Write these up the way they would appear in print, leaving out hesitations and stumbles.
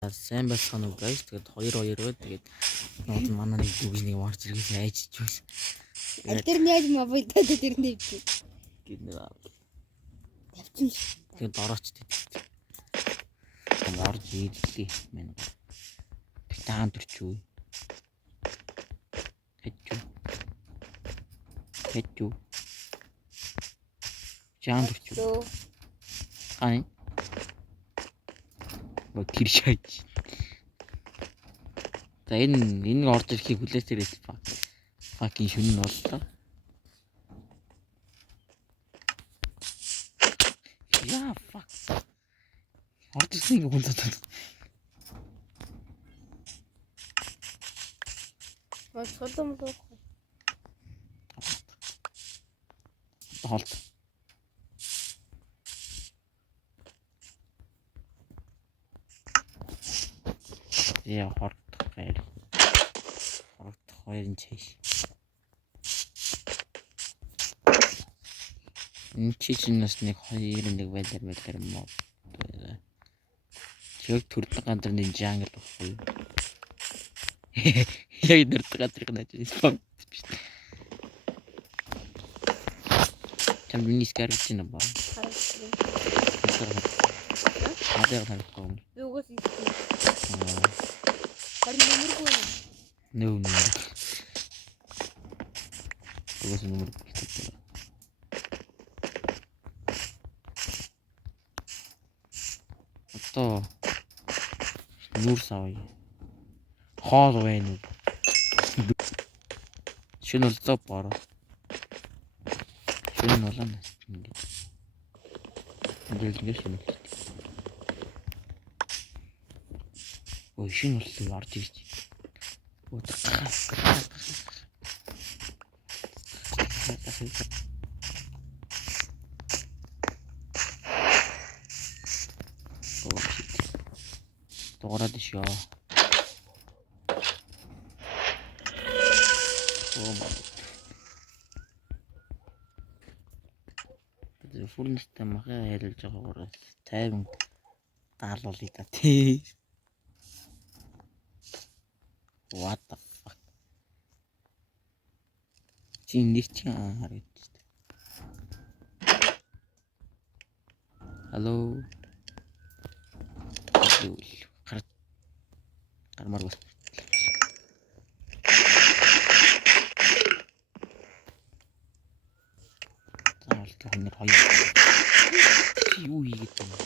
Сайн байцгаана уу guys. Тэгээд 2-2 тэгээд нууд манай нэг дүгж нэг марч иргээс айчиж байсан. Тэр яаж мобиль дээр тэр нэвчээ. Гэт нэг Тавчин. тэгээд орооч тэгээд. Орж ийлээ мэн. Таан төрчүү. Хэчүү. Жаан төрчүү. Ань. Тэр шайж. За энэ орж ирэхийг хүлээсээрээ fucking шүн нь боллоо. Яа fuck. Орж ирсэн хүн цацсан. Болцолом лоо. Холт. Яа хортох гайр. Хортох хоёрын чиш. Энэ чичнээс нэг 2-1 байлаар мод. Чиг төрдөг гандрын жангл баггүй. Яг нэрдэг гандрыг наач спам. Там минис гарч ийн ба. Хадаа харахгүй. Юугаас ийсэн. Харин нэмэргүй. Нөө. Угаас нэмэр. Одоо нүүр савь. Хоол байна уу? Шинэ бол зов бороо. Шинэ болоо ингэ. Ингээд шинэ. Ой шинэ бол орж ирж. Дуурайд шоо. Фурнстай махаа ярилж байгаагаар 50 даалуулъя та тий. What the fuck. Чин харагдчих. Hello. Гармаар бас. Заавал нэг хоёр. Юу хийгээд байна?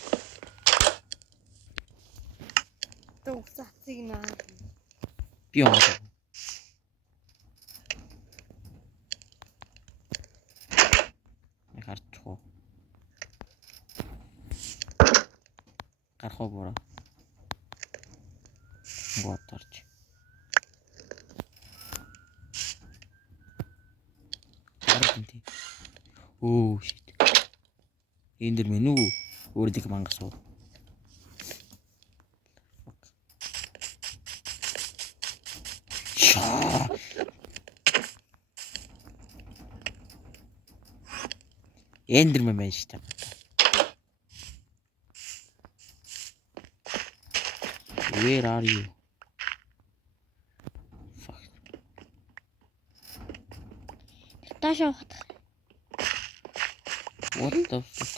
Төгсацыг наа. Би ороо. Харчихоо. Гарахоо бороо. Готарч. Аргэнти. Оо shit. Энд дэр мэн үү? Өөрөдийг мангас уу. Эндермен байна шүү дээ. Where are you? Fuck. Ташаа. What the fuck?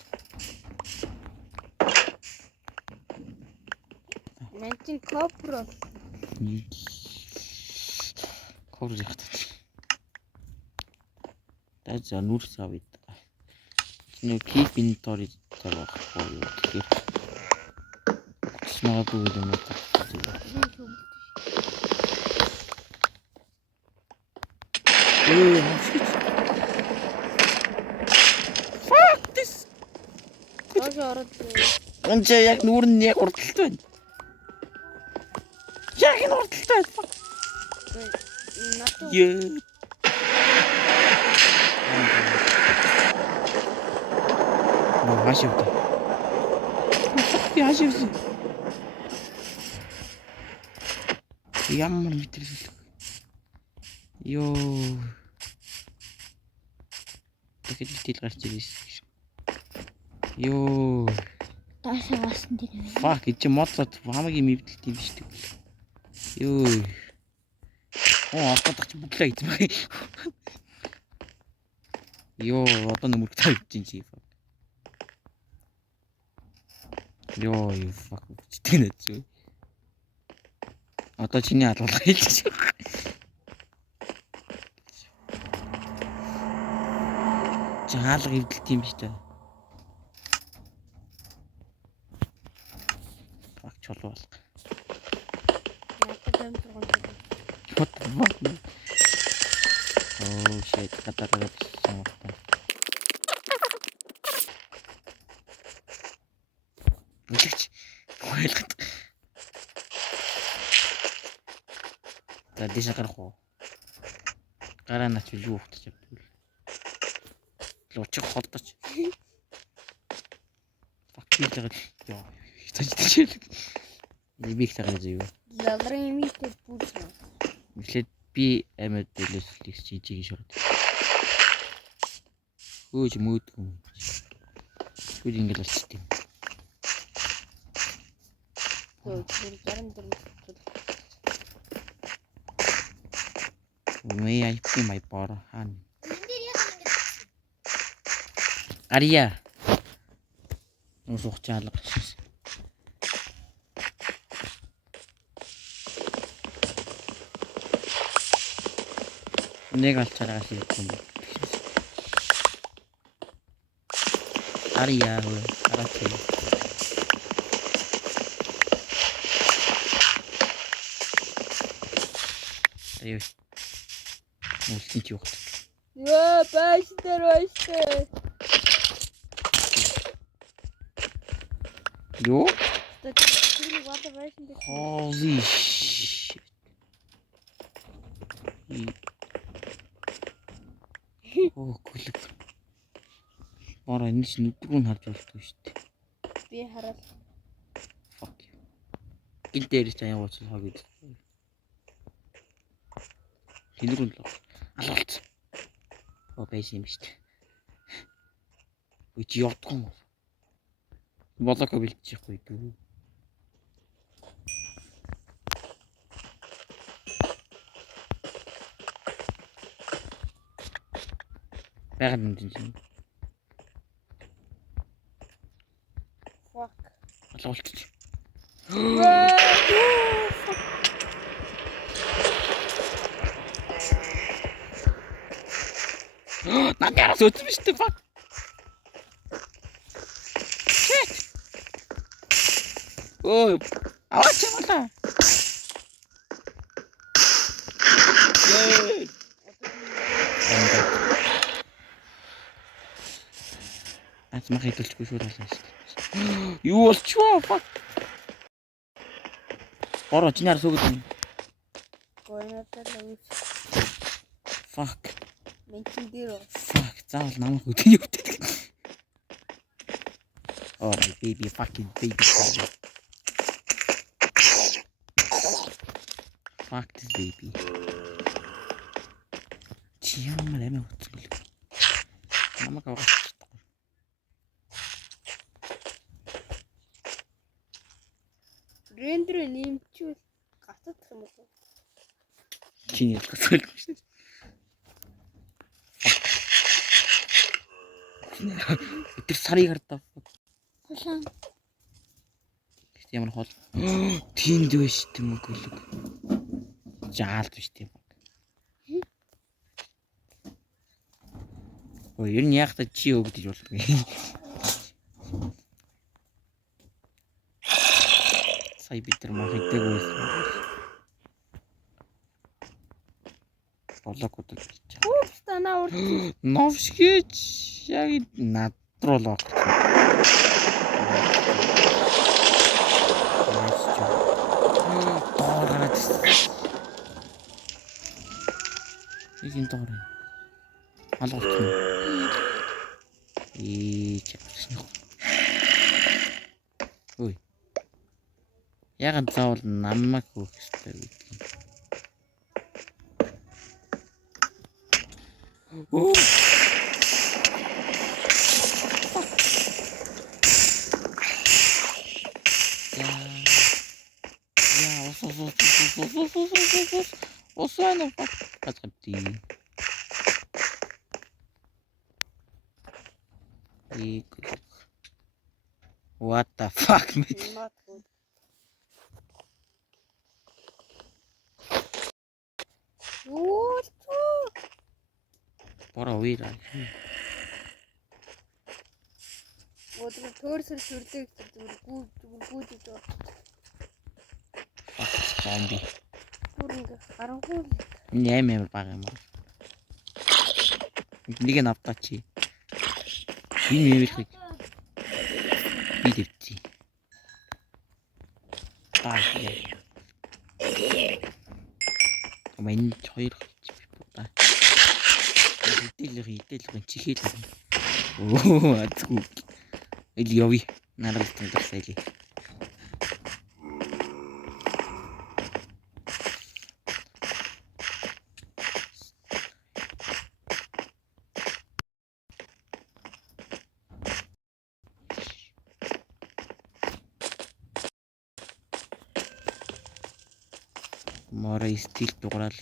Мэнчин копро. Копро яхад. That's a nur savit. Нэг keep inventory тавихгүй юу тэгэхээр магадгүй юм уу. Fuck this. Ташаа ороод. Энд яг нүүр нь яг урдталт байна. Яг энэ урдталт байна. Натуу. Хашивта. Яашивсэн. Ямар мэтрэл. Йоо. Тэгэхэд битэл гарч ирсэн. Йоо. Таашаа гасан тийм. Fuck чи моцод хамгийн мэдлэлт юм шүү дээ. Йоо. Автодох чи бүглээ гэж байна. Йоо, одоо нүмер тавьж чинь. Йоо, fuck. Читгэнэ зү. Одоо чиний алуулга хэлж. Чи хаалга эвдэлт юм биш үү? Fuck чулуу бол. Надад амт гондог. What the fuck? Oh shit, катараа гэсэн. Бүлэгч. Ойлголт. За дэше гарах уу? Гараа нач юу ухтаж явдаг. Лучих холдож. Fuck you тэгээд ёо. Хитэж. Нэмийг тагаад юу? Лагрын мистэй бүрс. Эхлээд би амьд дэлгэс чижиг шорот. Хөөж мөөдгөө. Хөөж ингэж болчихсон. Хөөж зарим. May I see my bar hand? Ария. Нусуух чаалга. Нэг алчаараа хийсэн. Ария араач. Аюу. Мөсний ч юухт. Яа, бааш дээр бааштай. Юу? Тэр вата бааштай. Holy shit. Оо гүлэг. Ороо энэ ч нүдгүү нь харж болтгоо шүү дээ. Би хараад. Fuck you. Гинт дээр ч аяа уучлах гэж. Хинрүүн л алуулт. Оо байж юм шүү дээ. Үгүй чи явдгүй юм. Болоко бэлтчихгүй дүү. Байгаад юм чинь. Fuck. Алуулт. Надаас үтсэн шүү дээ. Fuck. Shit. Ой, аваач юм аа. Yay. Аз мах идэлчгүй шүү дээ. Юу болчихвоо? Fuck. Ороо чинаар сүгд. Гойнотор л. Fuck. Мэнчин дээр. Fuck. Заавал намайг хөдөлгөөн явуулдаг. Oh my baby fucking baby. Fuck this baby. Чи ямар амиа хөцгөл. Намайг авах. Рендер нэмчүүл гацдах юм болов. Чиний хөцгөл. Тэр сарыг хардаа. Хашаа. Ямар хол. Тэнд биш тийм үг үлэг. Жаалт биш тийм. Ой, ер нь яг та чи өгдөж болдог. Сая бид нар мах идэг байсан. Болоог удаж бичээ. Ууф танаа урд. Новшгич яг над руу л орчих. Ийм доор. Алгуулт. Чипсэн. Ой. Яг заавал намайг хөөх ёстой гэдэг. Оо. Ус байна уу? Гацгавди. What the fuck мэт. Матгүй. Юу ч. Бора уйра. Өдөр төөрсөр сүрлээ зүгээр гүйж байгаа. Зомби. Бүрэнг харанхуй. 8 бага юм уу? Нэг нь автаач. Энэ мэрхэг. Би дэвчээ. Аа. Мань хоёр та. Идэл чихэл. Оо азгүй. Ил яви. Нарал тэндэсэли. Мора стил дуграал.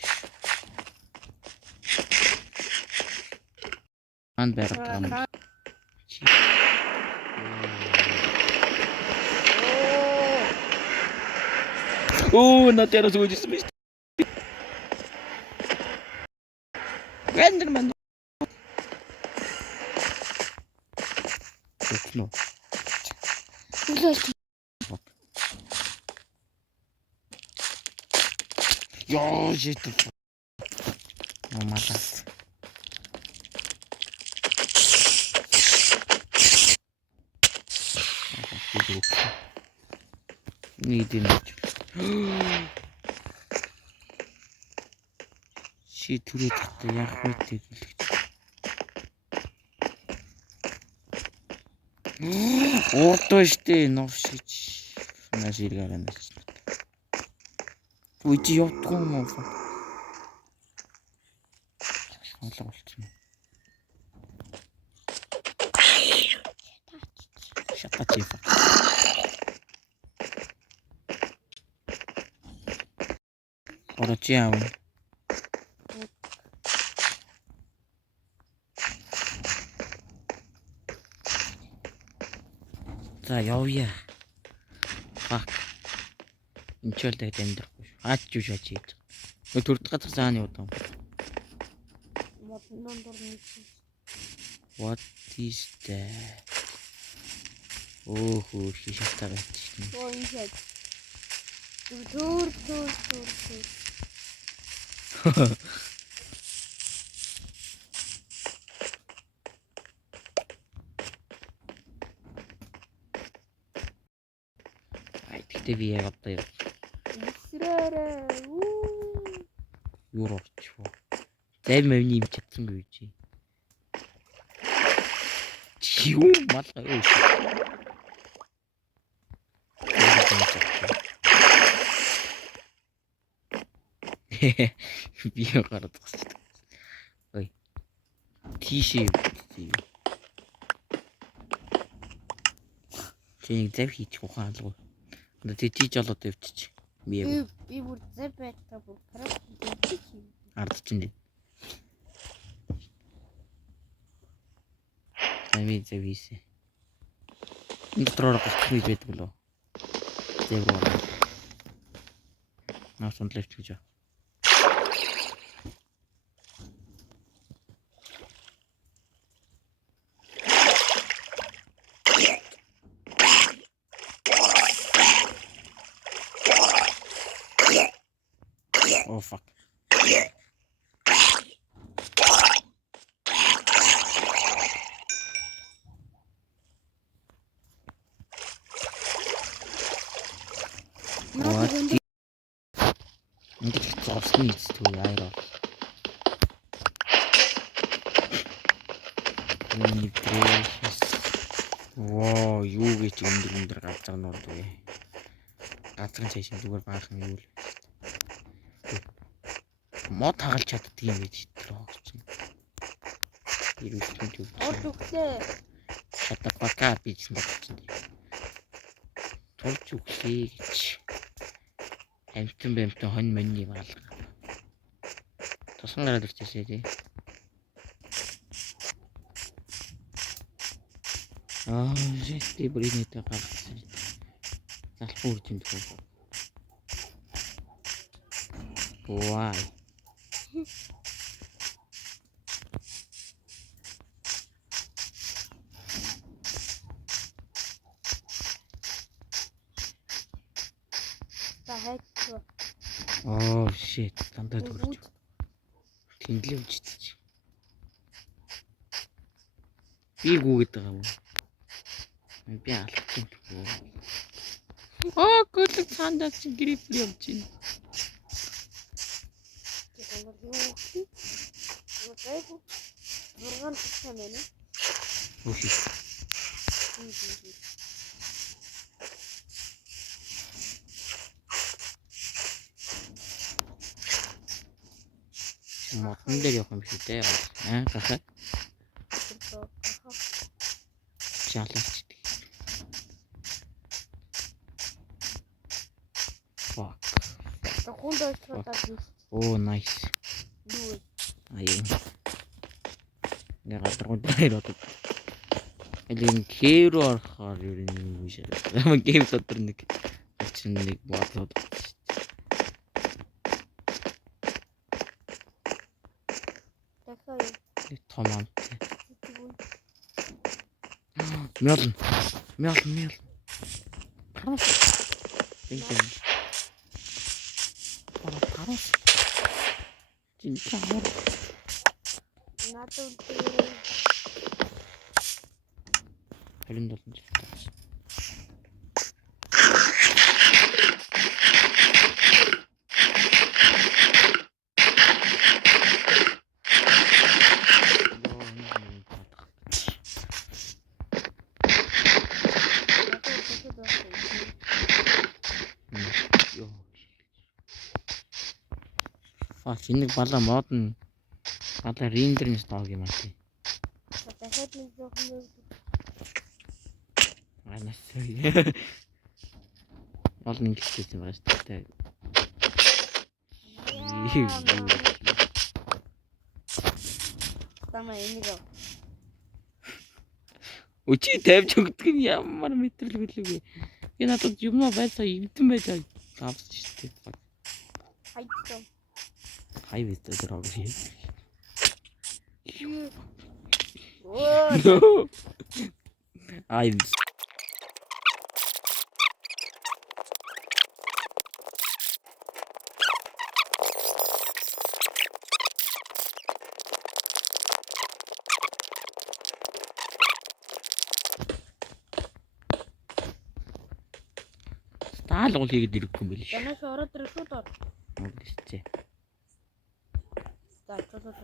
Анд байгаад байгаа юм. Оо натера сууж байна. Вендерман. Тэснэ. Ёо жит. Мамата. Нийтэм. Чи түрээ татсан яах вэ гэдэг. Ортой штэ новшиж. Нажиргаранаас. Үгүй чи явдгүй юм уу? Олоо болчихно. Шатаач. Орочи аав. За явъя. Фак. Инчэлтэй амьдрахгүй шүү. Аач юу шаач хийж. Төрд газар цааны удаа. Моднон дурны. What is that? Оо шишатаа байчих. Оо энэ. Түр. Ай тэгтээ би яг одоо Исрээрээ. юу орчихвоо. Займ мавны юм чадсангүй чи. Юу малгай юу. Би гараад гасчих. Ой. Тийшээ. Чиний зав хийчих ухаан алгүй. Одоо тийж олоод явчих. Би бүр зав байта бүр карат хийчих. ард чинь. Ами зависе. Энэ дотроо госчих юм байдаг лөө. Зав руу. Наас ундлаач гэж. Oh fuck. What? Ингээд зовсон юм яараа. Миний precious. Воо, юу гэж өндөр газарнууд вэ? Газрын цааш зүгээр баахан юу л. Мод хагалж чаддаг юм гэж хэлсэн. Ирүүлсэн юм. Орд өглөө. Шатапака бичсэн байна. Турч үхлээ гэж. амтан хонь монь юм алга. Тусан гараад ирчихсэн тий. Жишээ бүрийнэтэй гаргасан. Залхуу үрж юм дгүй. Вау. За хайцгаа. Shit. Дандаа төрж. Тэнглээ үжиж. Би гүгээд байгаа юм. Би алах юм дгүй. Гөлөг цаандаа чи грипер явж байна. Нургаан туссан байна. Үгүй. Мотон дээр явах юм шүү дээ. Гахаа. Чалаач. Fuck. Дахун дойчлуудаад юу? Nice. Юу? Аяа. Ягаад гоо дээд. Элин кэро орохоор юу юм шиг. Ямар гейм дотор нэг чинь нэг бодлоо. Дахиад Томан. Мелн. Тэнцэн. Парас. 진짜 나도 걸린다 진짜. Энийг балаа мод нь балаа рендеринг стог юм аа. дахиад нэг жоохон Анасаа. Олон ингэж юм байна шүү дээ. Тамаа энийг Өчи тавьж өгдөг нь ямар мэтрэл гэлээгүй. Би надад юмнаа байсаа эвдэн байж авсан шүү дээ. хайцсан. Хай вистэ дөрөв шээ. Оо. I'm таалгал хийгээд ирэхгүй юм биш. Танаас ороод ирэх шүү дээ. Мөрөстэй. За чулуу.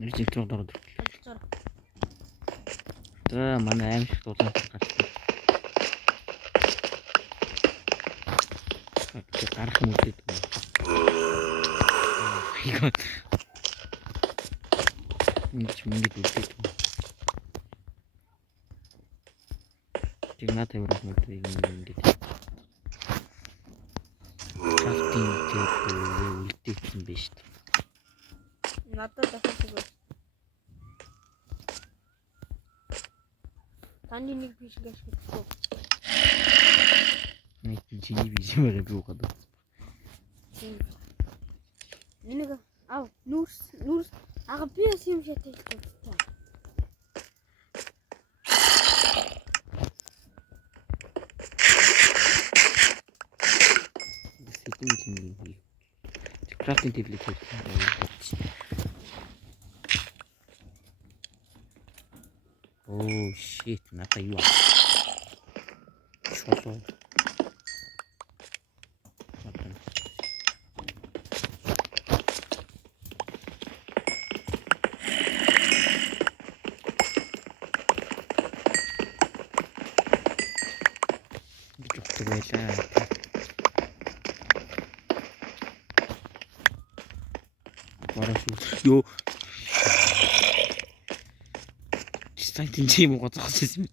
Нэг зүйл дөрөв. Алцаар. За манай аим шиг дулаан гарсан. Гарах юм үү? Нэг юм гэдэг. Тэг надад явах юм гэдэг юм гэдэг. Крафтинг үлдээсэн биш үү? Надад дахиад үгүй. Таны нэг биш гэж хэлсэн. Нэг чиний биш юм аа би ухаад. Нэг нүүрс ага би юм шатay хэлсэн. Крафтинг тэблик хийх. Shit, надаа юу аа. Шолоо. Байлаа. Бараш юу Сайн тэнцээ юм уу гоцоос юм бэ?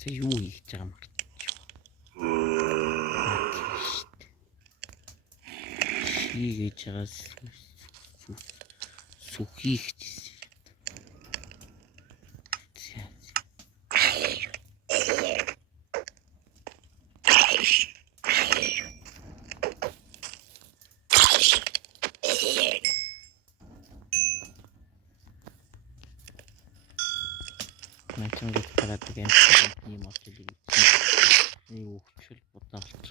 Сая юу хийж байгаа юм бэ? Хийж байгаас сүхийх гэсэн. Начингууд хараад байгаа юм очлыг нэг өвчл бодлооч.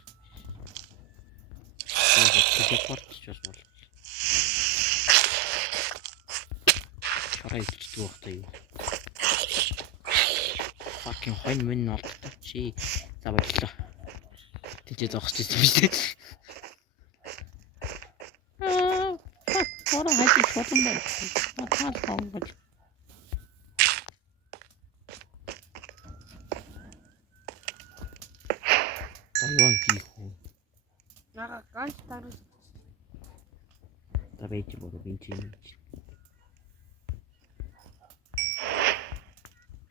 Телепортч бол чарай ичдэг багтаа юу. Fucking хонь мэн олддог чи. За баярлалаа. Тэжээ зогсож ирсэн биз дээ. Ороо хайж чулан байна. Таал хонгол. Тайван хийх үү? Нага ганц таруу. Табейч бодог юм чи.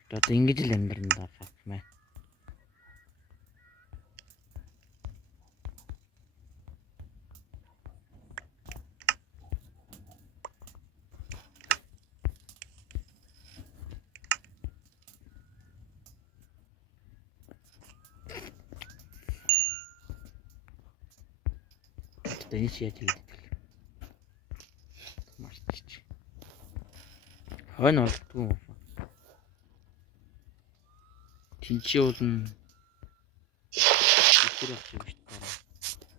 Одоо ингэж л амьдран да fuck мэ. Тэний чи яаж хийдэг? Марчч. Хойно олдгүй. Тинчээ болно. Тэр ах юм шүү дээ.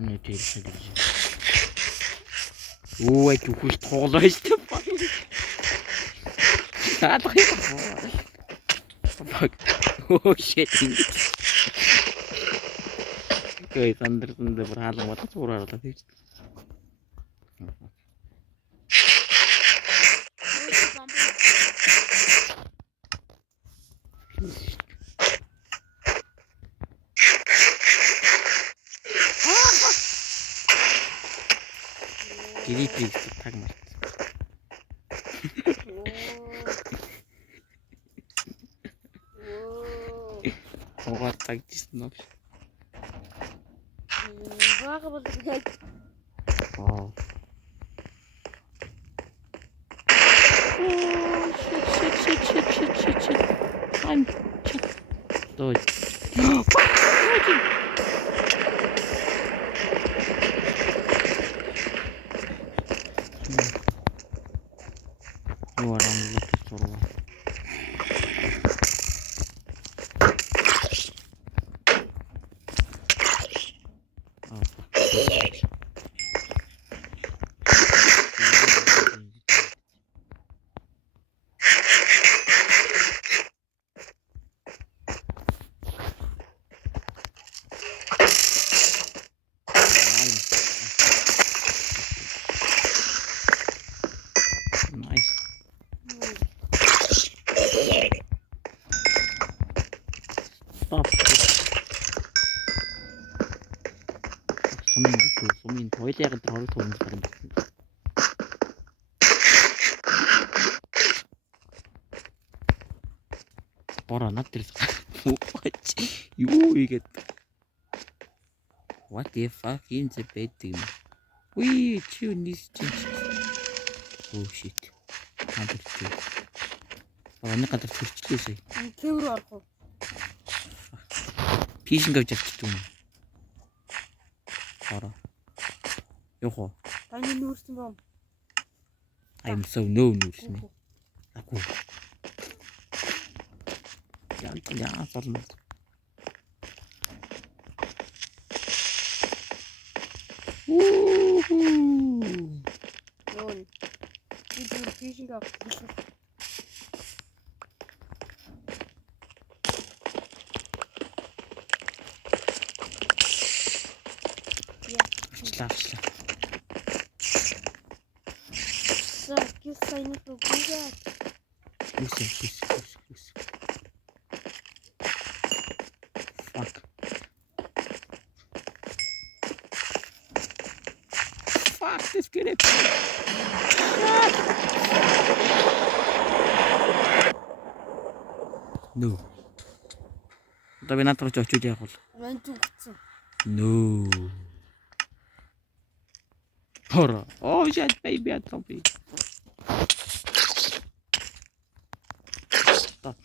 Нэг тийм гэж. Оо яг үхэл тоглоо шүү дээ. Саадах юм. Oh shit. Ой сандрсан дээр хаалга бодож ураарла гэж. Гэрийг таг март. Оо тагчсан нь. Бага бол яг. Оо. Shit. I'm check. Дой. Юу арам л турва. Сумын тойлог дроор туумж гарсан. Бора над тэр юу игээд. What the fuck in the bed? We tune this change. Oh shit. Хантэрч. Орны гадар төрчлөөсэй. Кэврүү орох уу? Пишинг авч авчихсан юм. Ороо. Йохоо. Таны нүүрсэн бом. I'm so no нүүрсэн. Аку. Яа болно. Нүүн. Би пишинг авчих. Авчлаа. энийг үгүй. Үс. Fuck. Fuck this kid. No. Одоо би наадах ч очиж яах вэ? Ранч үгцэн. No. Хора. Oh shit baby атомби. Stop.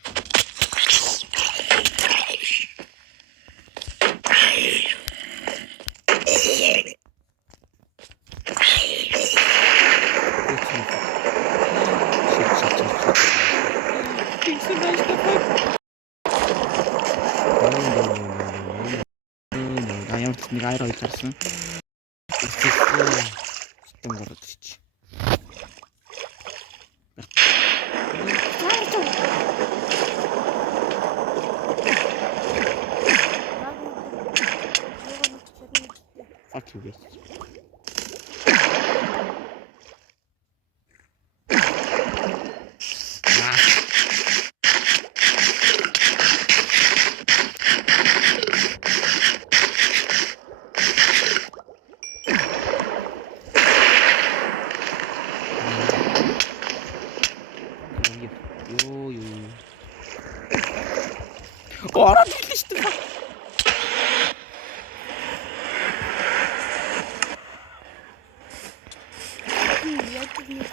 나 ямар ч нэг аяр хоёр гарсан. Систем гараад ирчих. Fuck you guys. Юу. Ороод ирлээ шүү дээ. Яг тийм юм.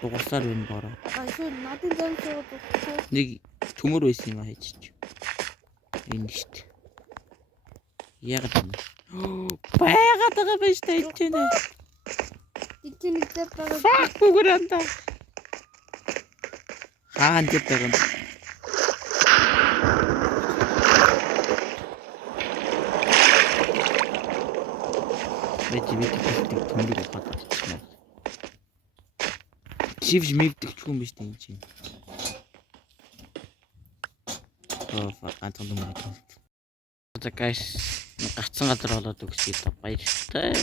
Дуусаар байна бороо. Ашиг надад зам суугаад өгсөн. Нэг төмөр байсан юм а хайчих. Энэ шүү дээ. Яг юм. Байгаад байгаа байж та хэлж байна. Эцэг нэг зав байгаа. Fuck бүгрэнда. Хаан дээр байгаа юм. Мэд төмөр хатчих юм. Живж мэгдэх ч юм биш тийм чинь. Fuck антон юм байна. За guys гацсан газар болоод өгсөй та баяртай.